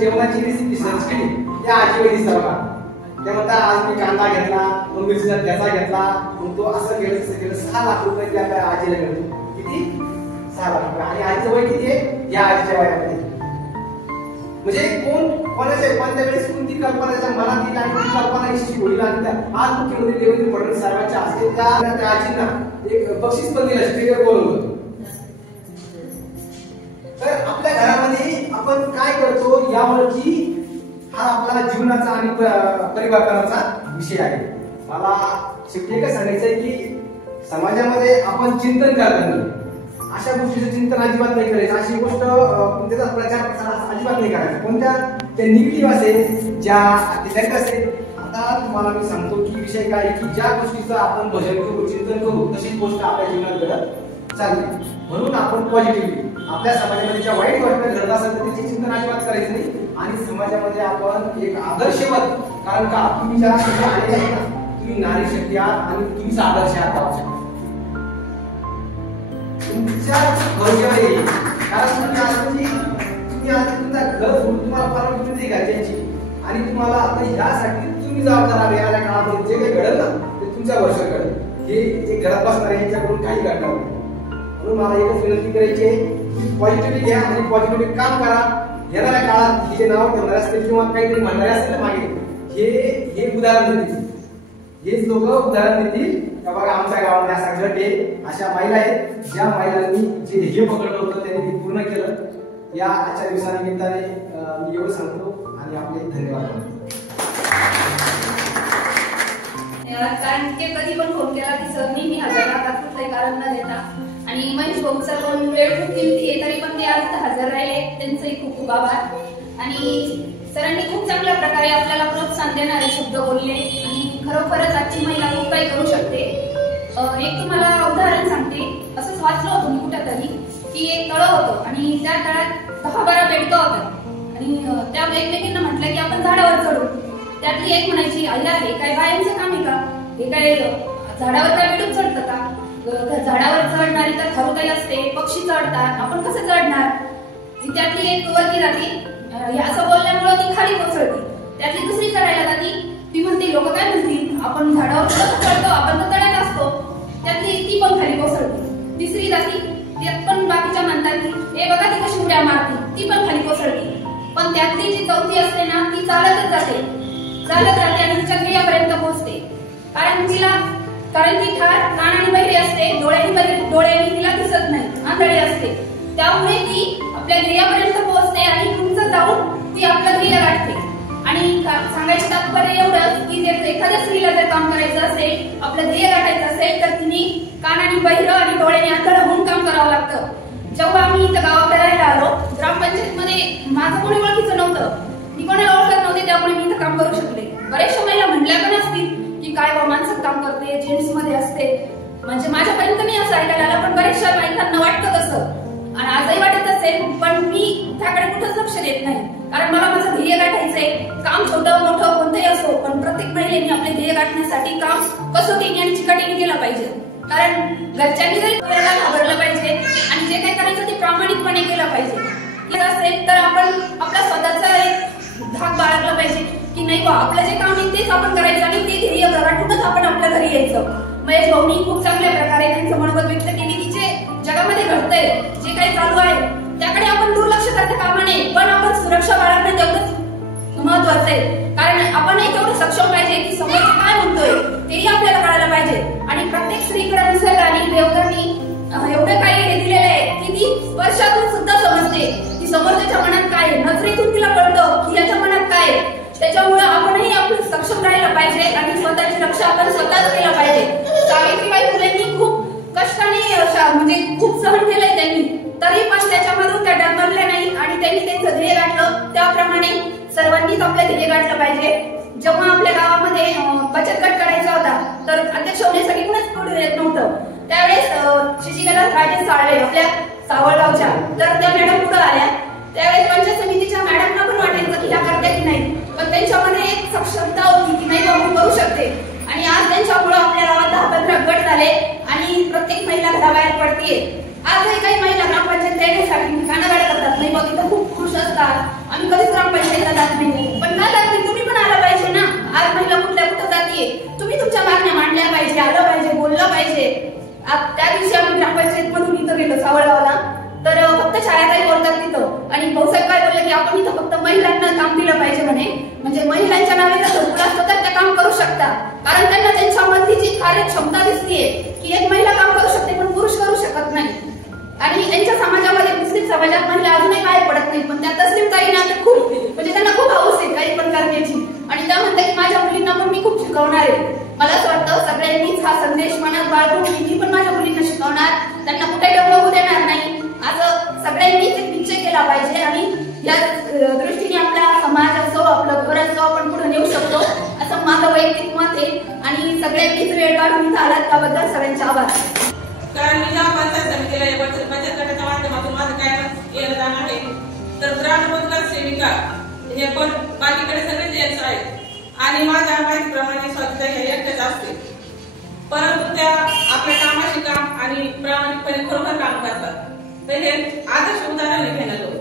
जेवणाची recipe search केली त्या आजीवर दिसतं बघा. त्या म्हणता आज मी कांदा घेतला, मग मिरचीचा ठेचा घेतला, मग तो असं केलं तसं केलं. 6 लाख रुपये त्या आजीला मिळतो. किती? 6 लाख रुपये. आणि आजीचं वय किती आहे या आजीच्या वयामध्ये? म्हणजे कोणाच्या कोणत्या वेळेस कोणती कल्पनाच्या मनात येईल आणि ती कल्पना यशस्वी होईल. आणि आज मुख्यमंत्री देवेंद्र फडणवीस साहेबांच्या हस्ते त्या आजींना एक बक्षीस पण दिलं, स्टेजवर बोलवलं. तर आपल्या घरामध्ये आपण काय करतो यावरती हा आपला जीवनाचा आणि परिवर्तनाचा विषय आहे. मला शेवटी एकच सांगायचंय की समाजामध्ये आपण चिंतन करताना अशा गोष्टीचं चिंतन अजिबात नाही करायचं. अशी गोष्ट त्याचा प्रचार प्रसार अजिबात नाही करायचा. कोणत्या त्या निगेटिव्ह असेल, ज्या अतिशय असेल. आता तुम्हाला मी सांगतो की विषय काय की ज्या गोष्टीचं आपण भजन करू, चिंतन करू, तशीच गोष्ट आपल्या जीवनात घडत चालते. म्हणून आपण पॉझिटिव्हली आपल्या समाजामध्ये ज्या वाईट घटना घडत असेल तर त्याची चिंतन अजिबात करायचं नाही. आणि समाजामध्ये आपण एक आदर्शवत, कारण का तुम्ही ज्या आलेले आहे ना, तुम्ही नारी शक्ती आहात आणि तुम्हीच आदर्श आहात तुमच्या भरोश्यावर येईल. कारण तुम्ही आज तुमचा घर सोडून तुम्हाला परवानगी घ्यायची आणि तुम्हाला आता यासाठी तुम्ही जबाबदार आहात. येणाऱ्या काळामध्ये जे काही घडेल ना ते तुमच्या भरोश्यावर घडेल. हे घरात बसणारे यांच्याकडून काही घडणार नाही. म्हणून मला एकच विनंती करायची आहे की पॉझिटिव्हिटी घ्या आणि पॉझिटिव्हिटी काम करा. येणाऱ्या काळात हे नाव ठेवणारे असतील किंवा काहीतरी म्हणणारे असतील मागे हे उदाहरण देतील. हेच लोक उदाहरण देतील. बघा आमच्या गावामध्ये असा गट आहे, अशा महिला आहेत ज्या महिलांनी जे ध्येय पकडलं होतं त्यांनी ते पूर्ण केलं. या आजच्या दिवसानिमित्ताने मी एवढं सांगतो आणि आपले धन्यवाद. कारण ते कधी पण फोन केला की सर मी हजर राहतात कुठलंही कारण न देता. आणि महेश भाऊचा पण वेळ खूप किमती आहे तरी पण ते आज हजर राहिले, त्यांचंही खूप खूप आभार. आणि सरांनी खूप चांगल्या प्रकारे आपल्याला प्रोत्साहन देणारे शब्द बोलले आणि खरोखरच आजची महिला खूप काही करू शकते. एक तुम्हाला उदाहरण सांगते. असंच वाचलं होतं मी कुठेतरी की एक तळं होतं आणि त्या तळ्यात 10-12 बेडकं होतं आणि त्या एकमेकींना म्हटलं की आपण झाडावर चढू. त्यातली एक म्हणायची अय्या हे काय बायांचं काम आहे का, हे काय झाडावर काय बेडूक चढतं का, झाडावर चढणारी तर खरोताई असते, पक्षी चढतात, आपण कसं चढणार. त्यातली एक वरती राहते, असं बोलल्यामुळे ती खाली कोसळते. त्यातली दुसरी चढायला जाती, ती म्हणते लोक काय म्हणतील, आपण झाडावर चढतो, आपण तर तळ्यात असतो. त्यातली ती पण खाली कोसळते. तिसरी जाती, त्यात पण बाकीच्या म्हणतात की हे बघा ती कशी उड्या मारते, ती पण खाली कोसळते. पण त्यातली जी चौथी असते ना ती चालत जाते आणि तिच्या ध्येयापर्यंत पोहोचते. कारण ती ठार कानाने बहिरी असते, डोळ्यांनी तिला दिसत नाही, आंधळी असते. त्यामुळे ती आपल्या ध्येयापर्यंत पोहोचते आणि तुमचं जाऊन ती आपलं ध्येय गाठते. आणि सांगायचं तात्पर्य एवढंच की एखाद्या स्त्रीला जर काम करायचं असेल, आपलं ध्येय गाठायचं असेल तर तिने कानाने बहिरं आणि डोळ्याने आंधळ होऊन काम करावं लागतं. जेव्हा आम्ही इथं गावाकडे राहायला आलो, ग्रामपंचायतमध्ये माझं कोणी ओळखीचं नव्हतं, मी कोणाला ओळखत नव्हते, त्यामुळे मी इथं काम करू शकले. बऱ्याचशा महिला म्हणल्या पण असतील की काय बा माणसात काम करते, जेंट्स मध्ये असते. म्हणजे माझ्यापर्यंत नाही असं ऐकायला आलं, पण बऱ्याचशा बायकांना वाटतं तसं आणि आजही वाटत असेल. पण मी त्याकडे कुठंच लक्ष देत नाही, कारण मला माझं ध्येय गाठायचंय. काम छोटं मोठं कोणतंही असो, पण प्रत्येक महिलेने आपले ध्येय गाठण्यासाठी काम कसोटीने आणि चिकाटीने केलं पाहिजे. कारण घरच्यांनी जरी घाबरलं पाहिजे आणि जे काही करायचं ते प्रामाणिकपणे केलं पाहिजे. असेल तर आपण आपला स्वतःचा एक धाक बाळगला पाहिजे की नाही बा आपलं जे काम आहे तेच आपण करायचं आणि ते ध्येय गाठूनच आपण आपल्या घरी यायचं. महेश भाऊनी खूप चांगल्या प्रकारे त्यांचं मनोगत व्यक्त केली की जे जगामध्ये घडतंय, जे काही चालू आहे त्याकडे आपण दुर्लक्ष करता कामा नये, पण आपण सुरक्षा बाळगणं तेवढंच महत्वाचं आहे. कारण आपणही तेवढं सक्षम पाहिजे की समोरचे काय म्हणतोय तेही आपल्याला कळायला पाहिजे. आणि प्रत्येक स्त्रीकडे निसर्गाने देवतांनी एवढं काही हे दिलेलं आहे की ती स्पर्शातून सुद्धा समजते की समोरच्या मनात काय आहे, नजरेतून तिला कळतं की याच्या मनात काय आहे. त्याच्यामुळे आपणही आपलं सक्षम राहायला पाहिजे आणि स्वतःची रक्षा आपण स्वतःच केलं पाहिजे. सावित्रीबाई फुलेंनी खूप कष्टाने म्हणजे खूप सहन केलंय त्यांनी, तरी पण त्याच्यामधून त्या डगमगल्या नाही आणि त्यांनी त्यांचं ध्येय गाठलं. त्याप्रमाणे सर्वांनीच आपलं ध्येय गाठलं पाहिजे. जेव्हा आपल्या गावामध्ये बचत गट करायचा होता तर अध्यक्ष होण्यासाठी कुणीच पुढे येत नव्हतं. त्यावेळेस शशिकला राजे साळवे आपल्या सावळगावच्या, तर त्या मॅडम पुढे आल्या. त्यावेळेस पंचायत समितीच्या मॅडमना पण वाटायचं की ह्या करते की नाही, पण त्यांच्यामध्ये एक सक्षमता होती की नाही बाबू करू शकते. आणि आज त्यांच्यामुळे आपल्या गावात 10-15 गट झाले आणि प्रत्येक महिला घराबाहेर पडतीये. आजही काही महिला ग्रामपंचायत येण्यासाठी कानागाड्या करतात, नाही बघ इथं खूप पुरुष असतात आम्ही कधीच ग्रामपंचायतीला जात नाही, पण काय जात नाही तुम्ही पण आला पाहिजे ना. आज महिला कुठल्या कुठं जातीये, तुम्ही तुमच्या मागण्या मांडल्या पाहिजे, आलं पाहिजे, बोललं पाहिजे. त्या दिवशी आम्ही ग्रामपंचायत मधून इथं गेलो सावळगावला, तर फक्त छायाताई बोलतात तिथं आणि भाऊसाहेब काय बोलले की आपण इथं फक्त महिलांना काम दिलं पाहिजे म्हणे, म्हणजे महिलांच्या नावे जर घरकुल असतं तर त्या काम करू शकतात, कारण त्यांना त्यांच्यामधली जी कार्यक्षमता दिसतीये की एक महिला काम करू शकते पण पुरुष करू शकत नाही. आणि यांच्या समाजामध्ये मुस्लिम समाजात महिला अजूनही बाहेर पडत नाही, पण त्या तस्लीम ताईंना ते खूप म्हणजे त्यांना खूप हौस आहे काही पण करण्याची, आणि त्या म्हणतात की माझ्या मुलींना पण मी खूप शिकवणार आहे. मला असं वाटतं सगळ्यांनीच हा संदेश मनात बाळगून मी पण माझ्या मुलींना शिकवणार, त्यांना कुठे डोकं देणार नाही, असं सगळ्यांनीच एक निश्चय केला पाहिजे. आणि या दृष्टीने आपला समाज असो आपलं घर असो आपण पुढे नेऊ शकतो असं माझं वैयक्तिक मत आहे. आणि सगळ्यांनीच वेळ काढून इथं आलात त्याबद्दल सगळ्यांचे आभार. कारण मी जेव्हा पंचायत समितीला बचत गटाच्या माध्यमातून माझं काय योगदान आहे, तर ग्राम रोजगार सेविका हे पण बाकीकडे सगळे जेंट्स आहेत आणि माझ्या माहितीप्रमाणे स्वतः हे एकटेच असते, परंतु त्या आपल्या कामाशी काम आणि प्रामाणिकपणे खरोखर काम करतात. तर हे आदर्श उदाहरण घेणं लोक,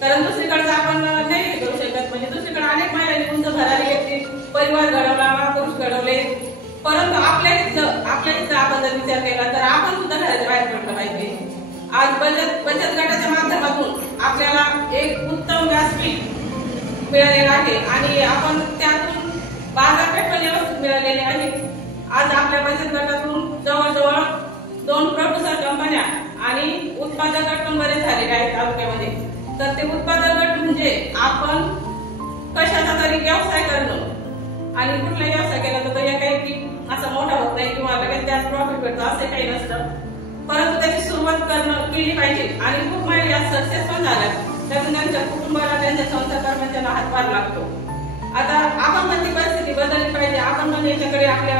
कारण दुसरीकडचं आपण नाही करू शकत. म्हणजे दुसरीकडे अनेक महिलांनी उंच भरारी घेतली, परिवार घडवला, पुरुष घडवले, परंतु आपल्या इथं आपण जर विचार केला तर आपण सुद्धा घराच्या बाहेर पडलं पाहिजे. आज बचत गटाच्या माध्यमातून आपल्याला एक उत्तम व्यासपीठ मिळालेलं आहे आणि आपण त्यातून बाजारपेठ पण व्यवस्थित मिळालेली आहे. आज आपल्या बचत गटातून जवळजवळ 2 प्रोड्युसर कंपन्या आणि उत्पादक गट पण बरेच झालेले आहेत तालुक्यामध्ये. तर ते उत्पादक गट म्हणजे आपण कशाचा तरी व्यवसाय करणं, आणि कुठलाही व्यवसाय केला तर काही असा मोठा होत नाही किंवा लगेच त्यात प्रॉफिट भेटतो असं काही नसतं, परंतु त्याची सुरुवात केली पाहिजे. आणि खूप महिला सक्सेस पण झाल्या, त्यातून त्यांच्या कुटुंबाला त्यांच्या संसार कर्मचाऱ्यांना हातभार लागतो. आता आपण पण ती परिस्थिती बदलली पाहिजे. आपण पण याच्याकडे आपल्या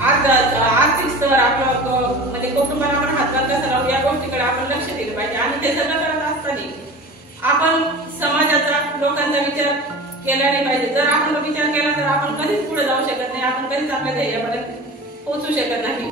आर्थिक स्तर आपलं म्हणजे कुटुंबाला आपण हातभार कसा लावू या गोष्टीकडे आपण लक्ष दिलं पाहिजे. आणि ते सगळं करत असताना आपण समाजाचा लोकांचा विचार केला नाही पाहिजे. जर आपण विचार केला तर आपण कधीच पुढे जाऊ शकत नाही, आपण कधीच आपल्या ध्येयापर्यंत पोहोचू शकत नाही.